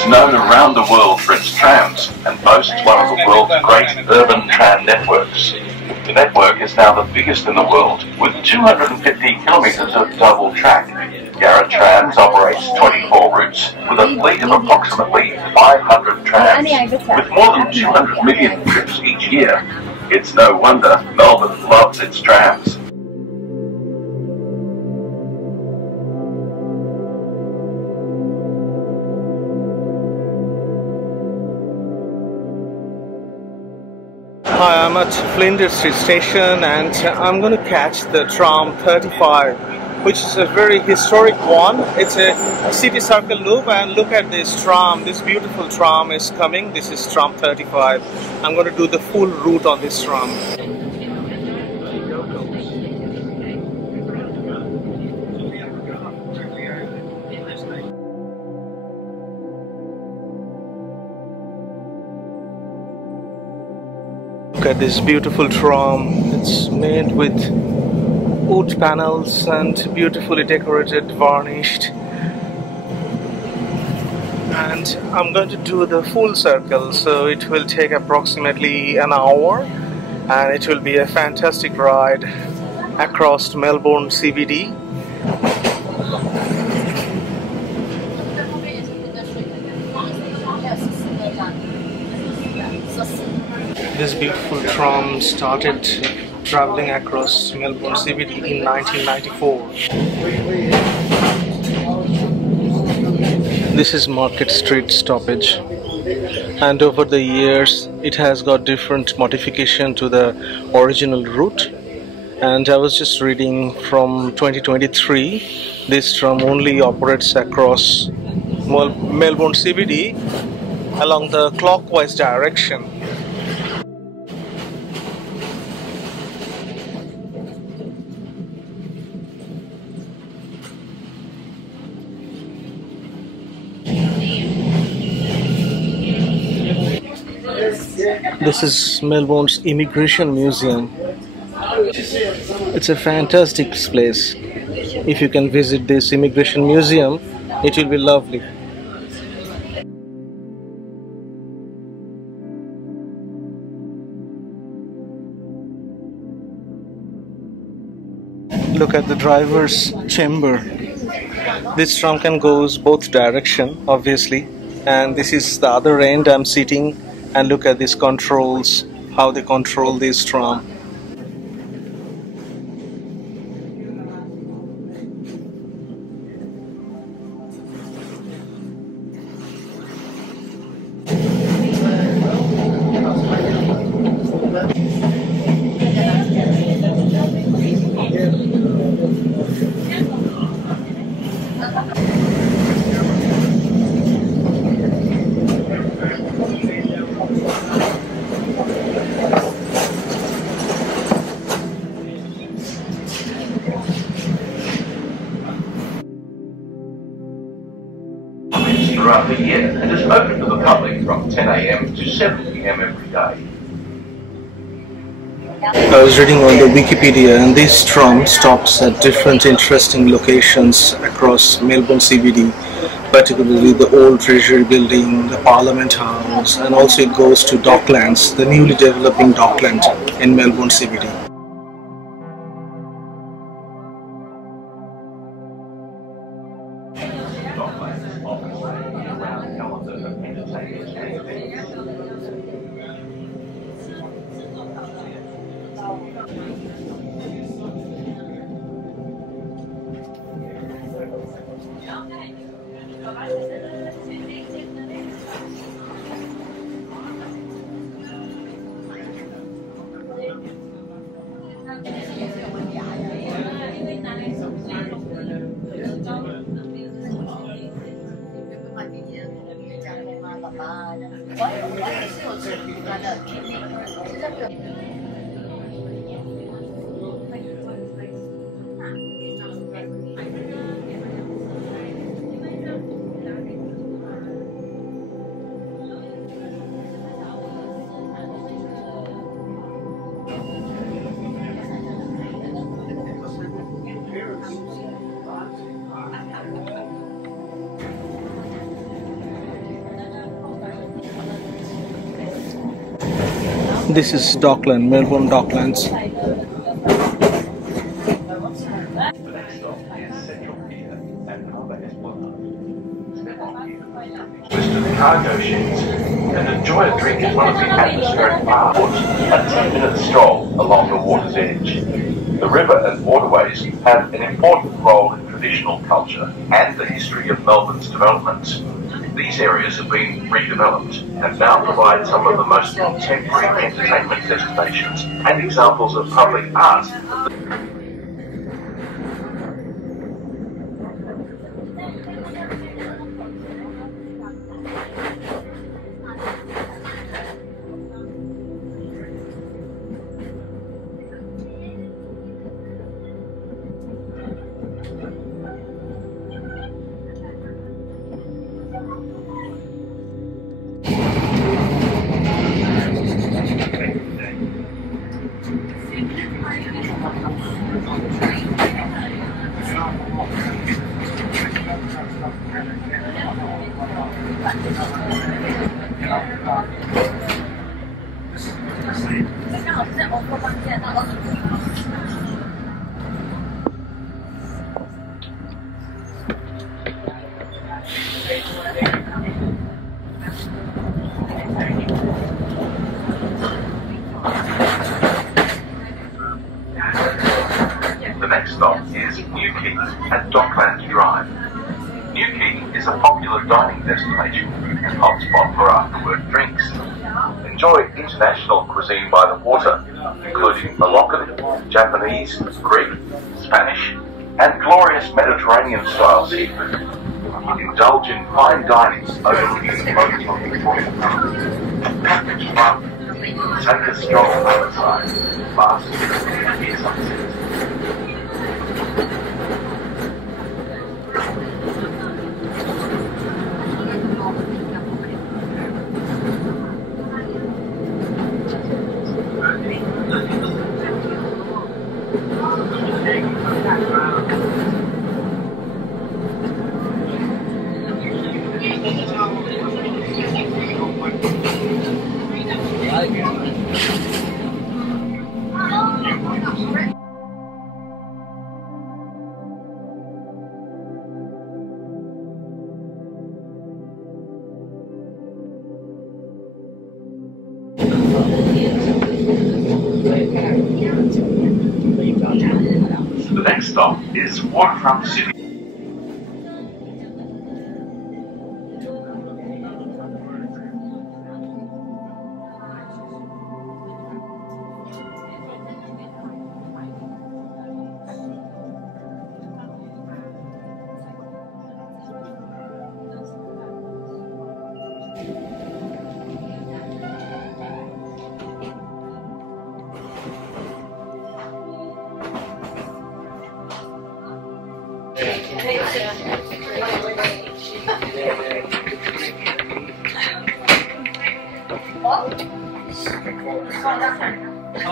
is known around the world for its trams and boasts one of the world's great urban tram networks. The network is now the biggest in the world, with 250 kilometres of double track. Garrett Trams operates 24 routes with a fleet of approximately 500 trams, with more than 200 million trips each year. It's no wonder Melbourne loves its trams. Hi, I'm at Flinders Street Station and I'm going to catch the Tram 35, which is a very historic one. It's a city circle loop, and look at this tram. This beautiful tram is coming. This is Tram 35. I'm going to do the full route on this tram. Look at this beautiful tram. It's made with wood panels and beautifully decorated, varnished. And I'm going to do the full circle, so it will take approximately an hour, and it will be a fantastic ride across Melbourne CBD. This beautiful tram started traveling across Melbourne CBD in 1994. This is Market Street stoppage, and over the years it has got different modification to the original route. And I was just reading from 2023, this tram only operates across Melbourne CBD along the clockwise direction. This is Melbourne's Immigration Museum. It's a fantastic place. If you can visit this Immigration Museum, it will be lovely. Look at the driver's chamber. This tram can go both direction, obviously, and this is the other end. I'm sitting, and look at these controls, how they control this tram. Throughout the year, and is open to the public from 10 AM to 7 PM every day. I was reading on the Wikipedia, and this tram stops at different interesting locations across Melbourne CBD, particularly the old Treasury Building, the Parliament House, and also it goes to Docklands, the newly developing Dockland in Melbourne CBD. This is Dockland, Melbourne Docklands. Western cargo sheds, and enjoy a drink at one of the atmospheric bars, a 10-minute stroll along the water's edge. The river and waterways have an important role in traditional culture and the history of Melbourne's development. These areas have been redeveloped and now provide some of the most contemporary entertainment destinations and examples of public art. The next stop is New Quay at Docklands Drive. New Quay is a popular dining destination and hotspot for after-work drinks. Enjoy international cuisine by the water, including Moroccan, Japanese, Greek, Spanish, and glorious Mediterranean-style seafood. Indulge in fine dining overlooking the boats on Victoria Park. Package fun. Take a stroll outside. Fast. Here's sunset. The next stop is Waterfront City.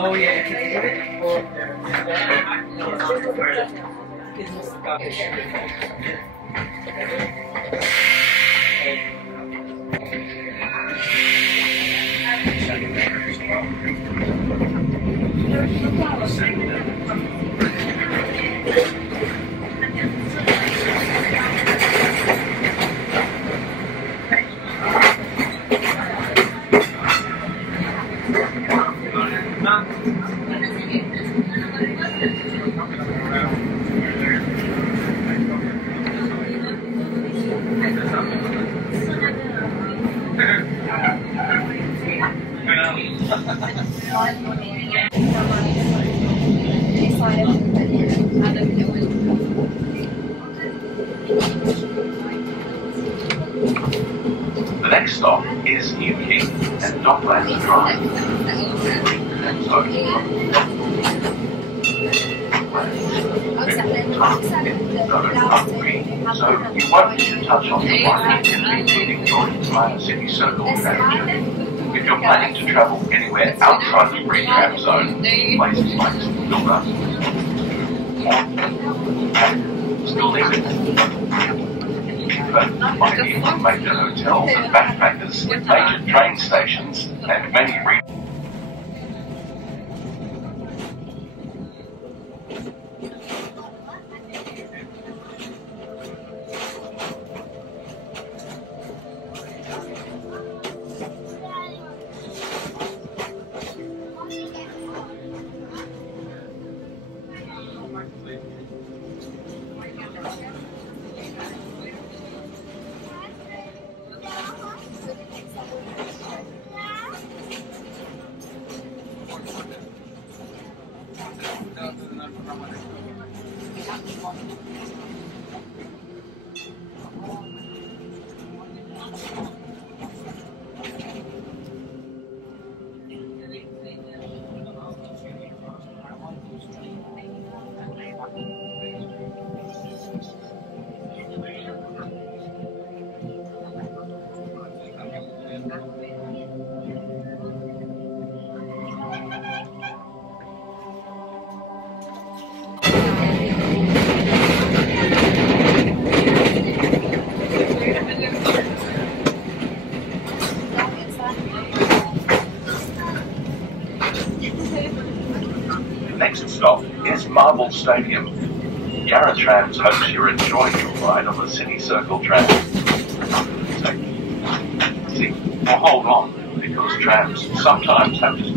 Oh yeah. The next stop is New Quay and Docklands Drive. So you won't need to touch on the one, including your entire city circle strategy. If you're planning to travel anywhere outside the free tram zone, places like Melbourne, still need it. But finding major hotels and backpackers, major train stations, and many next stop is Marvel Stadium. Yarra Trams hopes you're enjoying your ride on the City Circle tram. See, or hold on, because trams sometimes have to.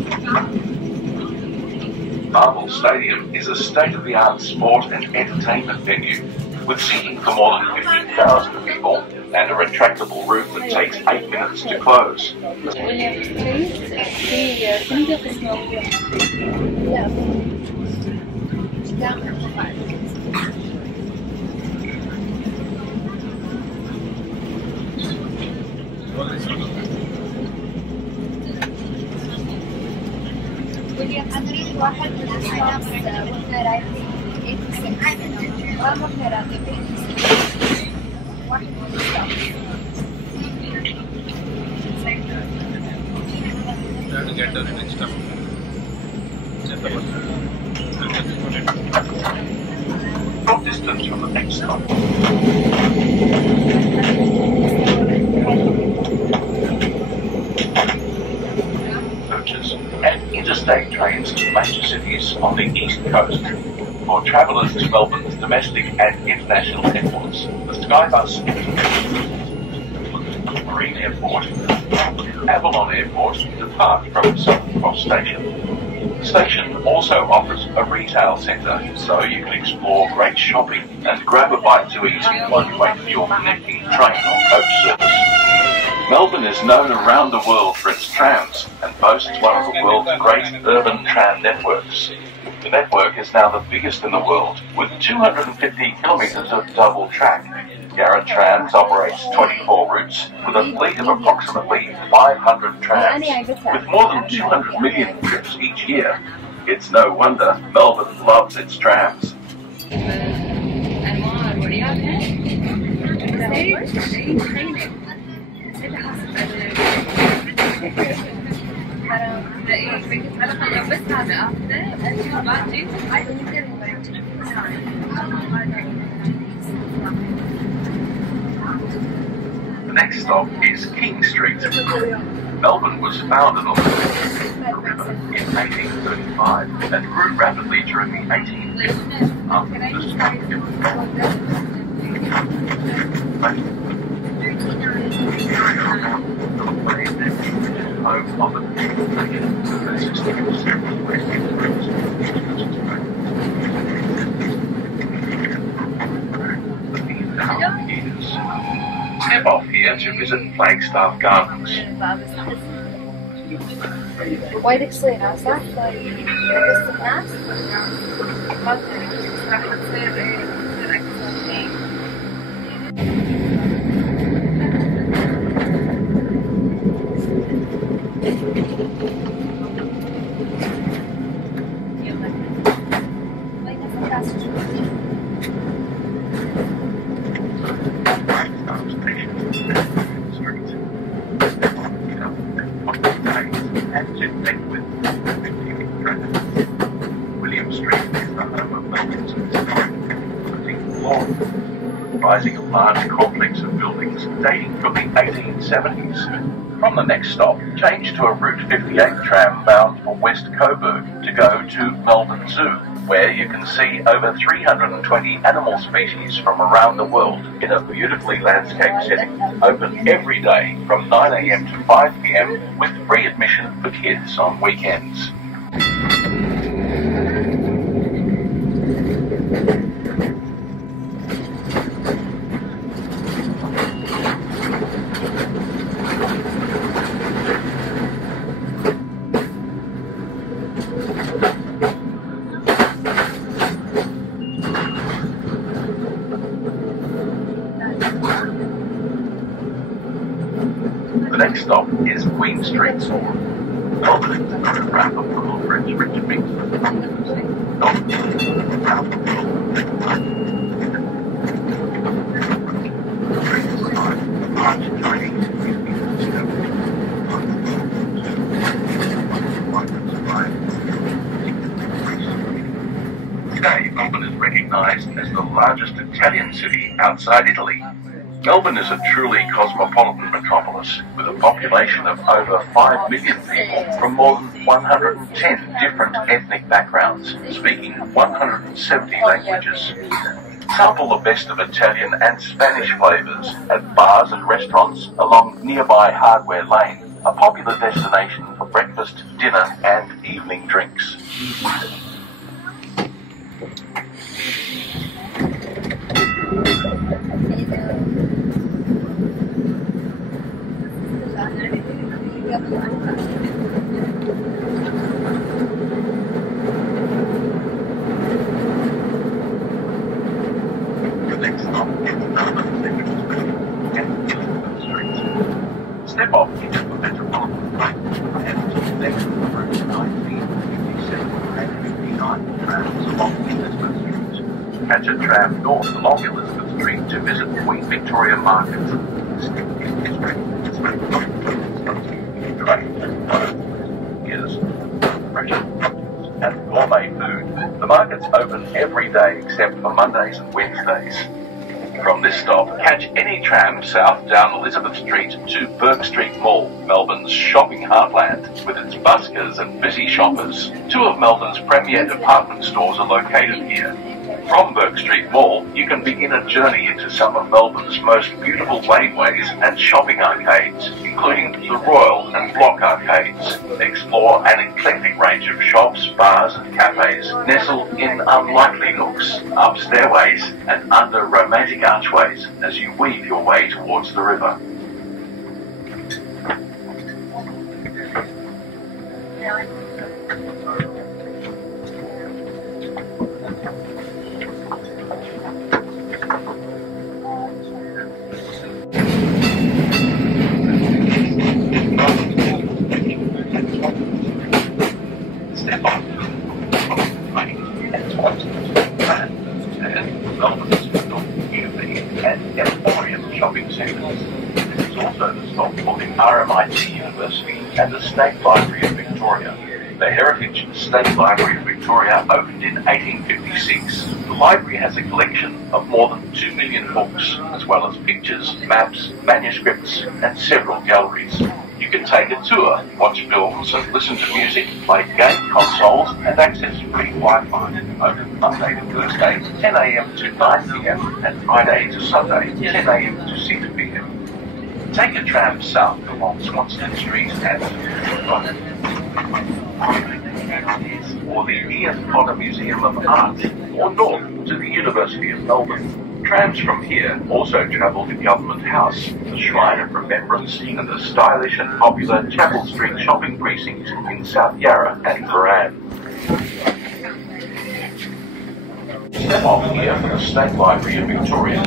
Marvel Stadium is a state-of-the-art sport and entertainment venue with seating for more than 50,000 people and a retractable route that takes 8 minutes to close. Short distance from the next stop. Coaches and interstate trains to major cities on the east coast. For travellers to Melbourne's domestic and international airports, the Skybus Marine Airport, Avalon Airport depart from Southern Cross Station. The station also offers a retail centre, so you can explore great shopping and grab a bite to eat while you wait for your connecting train or coach service. Melbourne is known around the world for its trams and boasts one of the world's great urban tram networks. The network is now the biggest in the world, with 250 kilometres of double track. Yarra Trams operates 24 routes with a fleet of approximately 500 trams, with more than 200 million trips each year. It's no wonder Melbourne loves its trams. The next stop is King Street. Melbourne was founded on the river in 1835 and grew rapidly during the 1850s after the destruction home of the Step off here to visit Flagstaff Gardens. وايد كثير صح؟ طيب بس الناس راح تصير comprising a large complex of buildings dating from the 1870s. From the next stop, change to a Route 58 tram bound for West Coburg to go to Melbourne Zoo, where you can see over 320 animal species from around the world in a beautifully landscaped setting, open every day from 9 AM to 5 PM with free admission for kids on weekends. The next stop is Queen Street. Melbourne is a wrap of world for its rich mix Today, Melbourne is recognised as the largest Italian city outside Italy. Melbourne is a truly cosmopolitan metropolis metropolis with a population of over 5 million people from more than 110 different ethnic backgrounds, speaking 170 languages. Sample the best of Italian and Spanish flavours at bars and restaurants along nearby Hardware Lane, a popular destination for breakfast, dinner and evening drinks. Step off into the metropolitan line and next route 1957 and 59 trams along Elizabeth Street. Catch a tram north along Elizabeth Street to visit Queen Victoria Market. Is and gourmet food. The market's open every day except for Mondays and Wednesdays. From this stop, catch any tram south down Elizabeth Street to Burke Street Mall, Melbourne's shopping heartland, with its buskers and busy shoppers. Two of Melbourne's premier department stores are located here. From Burke Street Mall, you can begin a journey into some of Melbourne's most beautiful laneways and shopping arcades, including the Royal and Block arcades. Explore an eclectic range of shops, bars and cafes nestled in unlikely nooks, up stairways and under romantic archways as you weave your way towards the river. RMIT University and the State Library of Victoria. The Heritage State Library of Victoria opened in 1856. The library has a collection of more than 2 million books, as well as pictures, maps, manuscripts, and several galleries. You can take a tour, watch films and listen to music, play game consoles and access free Wi-Fi. Open Monday to Thursday, 10 a.m. to 9 p.m. and Friday to Sunday, 10 a.m. to 6 p.m. Take a tram south along Swanston Street and or the Ian Potter Museum of Art, or north to the University of Melbourne. Trams from here also travel to Government House, the Shrine of Remembrance, and the stylish and popular Chapel Street shopping precinct in South Yarra and Prahran. Step off here for the State Library of Victoria.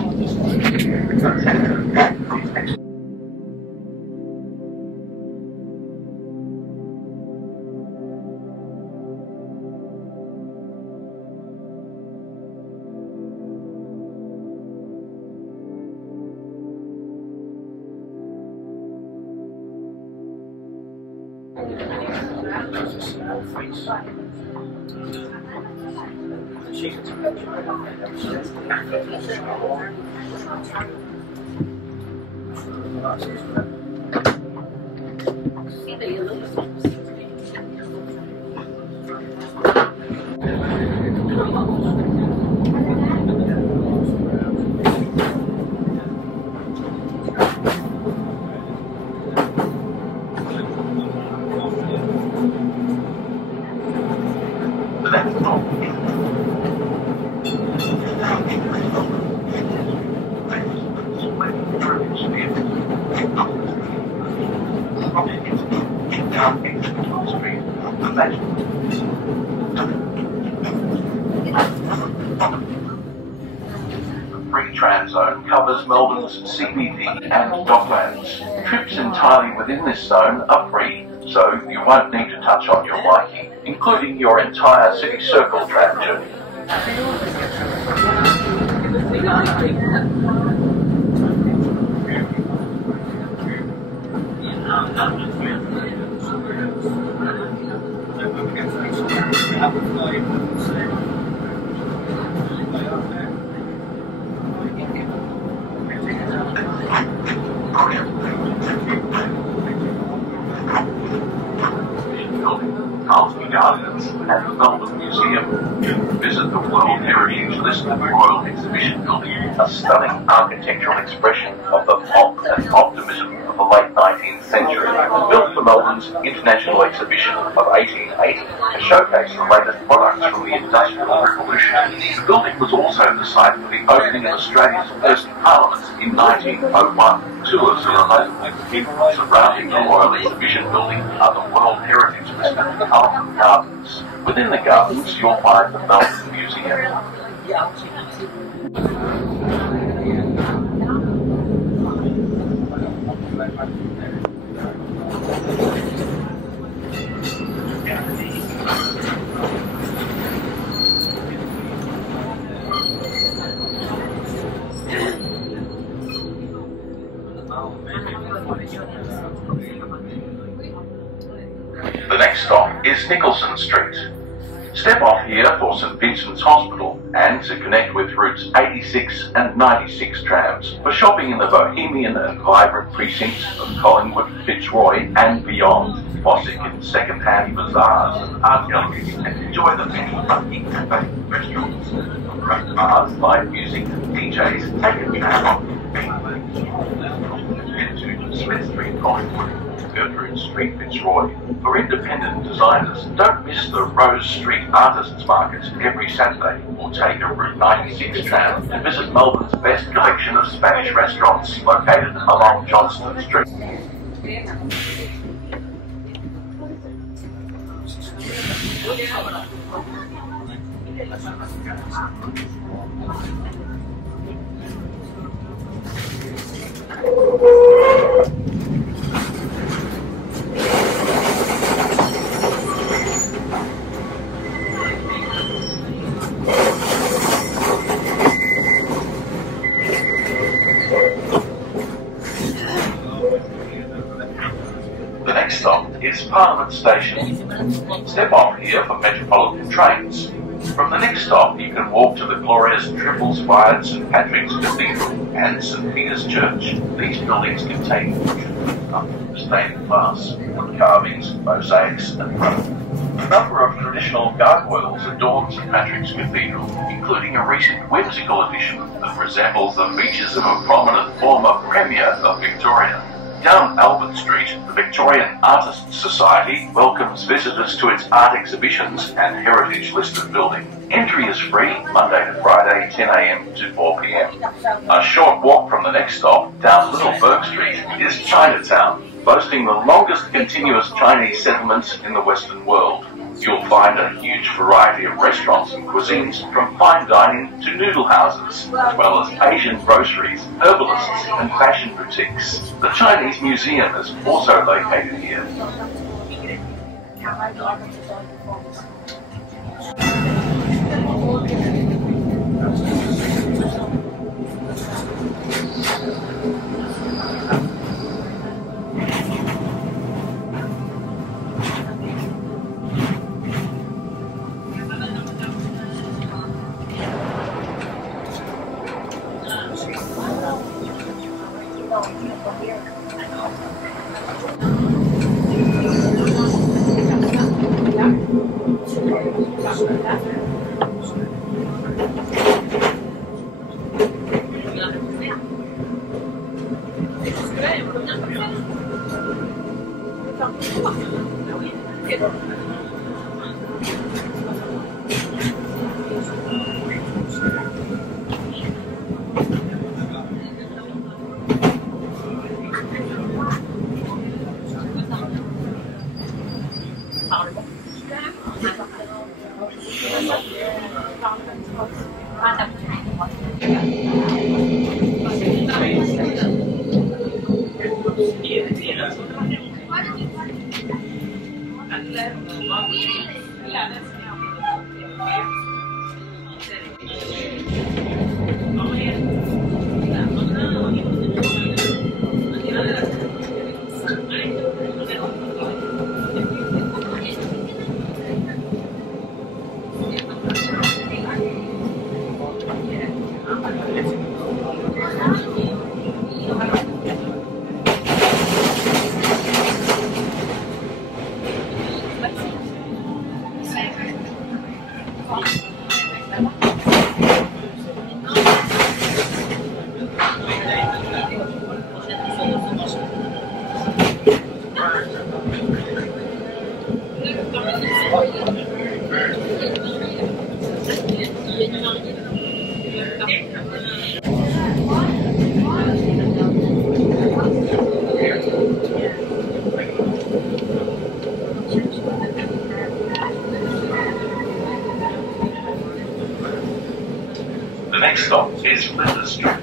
Free Tram Zone covers Melbourne's CBD and Docklands. Trips entirely within this zone are free, so you won't need to touch on your liking, including your entire City Circle tram journey. Carlton Gardens, and the Melbourne Museum. Visit the World Heritage listed Royal Exhibition Building, a stunning architectural expression of the pomp and optimism of the late 19th century, built for Melbourne's International Exhibition of 1880 to showcase the latest products from the Industrial Revolution. The building was also the site for the opening of Australia's first Parliament in 1901. Tours are available. Surrounding the Royal Exhibition Building are the World Heritage listed Carlton Gardens. Within the gardens, you'll find the Melbourne Museum. The next stop is Nicholson Street. Step off here for St Vincent's Hospital and to connect with routes 86 and 96 trams for shopping in the bohemian and vibrant precincts of Collingwood, Fitzroy and beyond. Fossick in second-hand bazaars and art galleries, and enjoy the many funky cafe restaurants, great bars, live music, DJs, take a tram to Smith Street, Collingwood. Gertrude Street, Fitzroy. For independent designers, don't miss the Rose Street Artists Market every Saturday, or take a Route 96 tram to visit Melbourne's best collection of Spanish restaurants located along Johnston Street. The next stop is Parliament Station. Step off here for Metropolitan trains. From the next stop, you can walk to the glorious triple-spired St Patrick's Cathedral and St Peter's Church. These buildings contain stained glass, wood carvings, mosaics and growth. A number of traditional gargoyles adorn St Patrick's Cathedral, including a recent whimsical addition that resembles the features of a prominent former Premier of Victoria. Down Albert Street, the Victorian Artists Society welcomes visitors to its art exhibitions and heritage-listed building. Entry is free Monday to Friday, 10 AM to 4 PM. A short walk from the next stop, down Little Bourke Street, is Chinatown, boasting the longest continuous Chinese settlement in the Western world. You'll find a huge variety of restaurants and cuisines, from fine dining to noodle houses, as well as Asian groceries, herbalists and fashion boutiques. The Chinese Museum is also located here. The next stop is Flinders Street.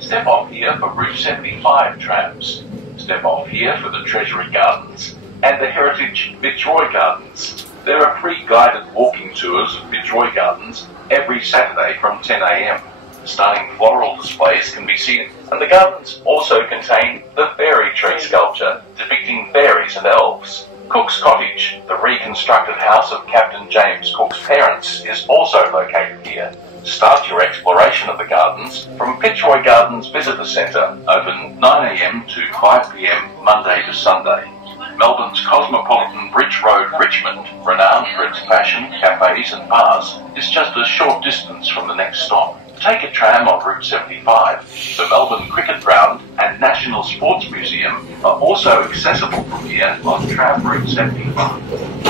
Step off here for Route 75 trams. Step off here for the Treasury Gardens and the Heritage Fitzroy Gardens. There are free guided walking tours of Fitzroy Gardens every Saturday from 10 a.m. Stunning floral displays can be seen, and the gardens also contain the fairy tree sculpture depicting fairies and elves. Cook's Cottage, the reconstructed house of Captain James Cook's parents, is also located here. Start your exploration of the gardens from Fitzroy Gardens Visitor Centre, open 9 a.m. to 5 p.m. Monday to Sunday. Melbourne's cosmopolitan Bridge Road, Richmond, renowned for its fashion, cafes and bars, is just a short distance from the next stop. Take a tram on Route 75. The Melbourne Cricket Ground and National Sports Museum are also accessible from here on Tram Route 75.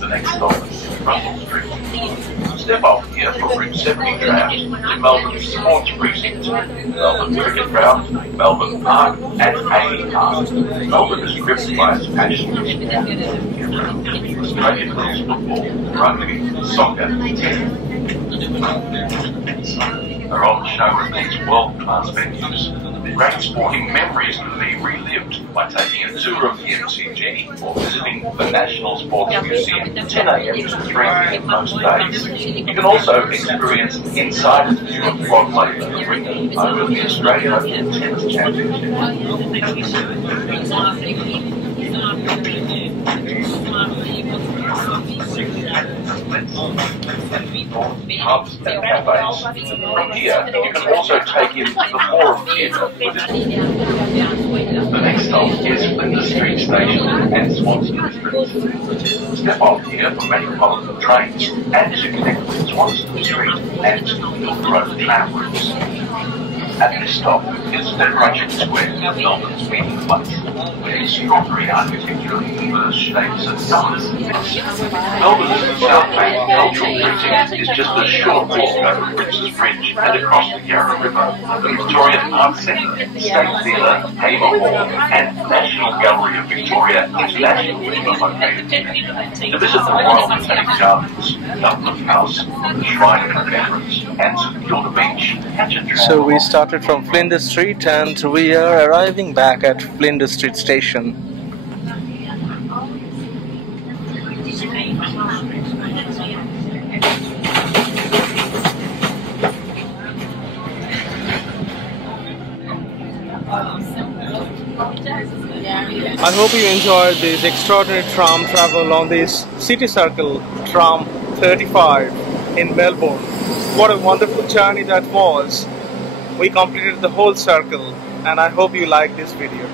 The next stop is Russell Street. Step off here for Route 70 tram to Melbourne Sports Precinct, Melbourne Cricket Ground, Melbourne Park and A Park. Melbourne is gripped by its passion for Australian rules football, rugby, soccer, tennis are on show at these world-class venues. Great sporting memories can be relived by taking a tour of the MCG or visiting the National Sports Museum 10 a.m. to 3 p.m. most days. You can also experience inside the view of Rod Laver arena over the Australian Open Tennis Championship. Pubs and cafes. From here, you can also take in the Forum Theatre. The next stop is Flinders Street Station and Swanston Street. Step off here for metropolitan trains and to connect with Swanston Street and Tram Route tram routes. At this stop is Federation Square, Melbourne's meeting place, with extraordinary architecture in diverse shapes and colours. Melbourne's South Bank Cultural Precinct is just a short walk over Prince's Bridge and across the Yarra River. The Victorian Arts Centre, State Theatre, Hamer Hall and National Gallery of Victoria International are located here. To visit the Royal Botanic Gardens, Government House, the Shrine of Remembrance and St Kilda Beach, catch a tram. So we started from Flinders Street and we are arriving back at Flinders Street Station. I hope you enjoyed this extraordinary tram travel on this City Circle Tram 35 in Melbourne. What a wonderful journey that was. We completed the whole circle and I hope you like this video.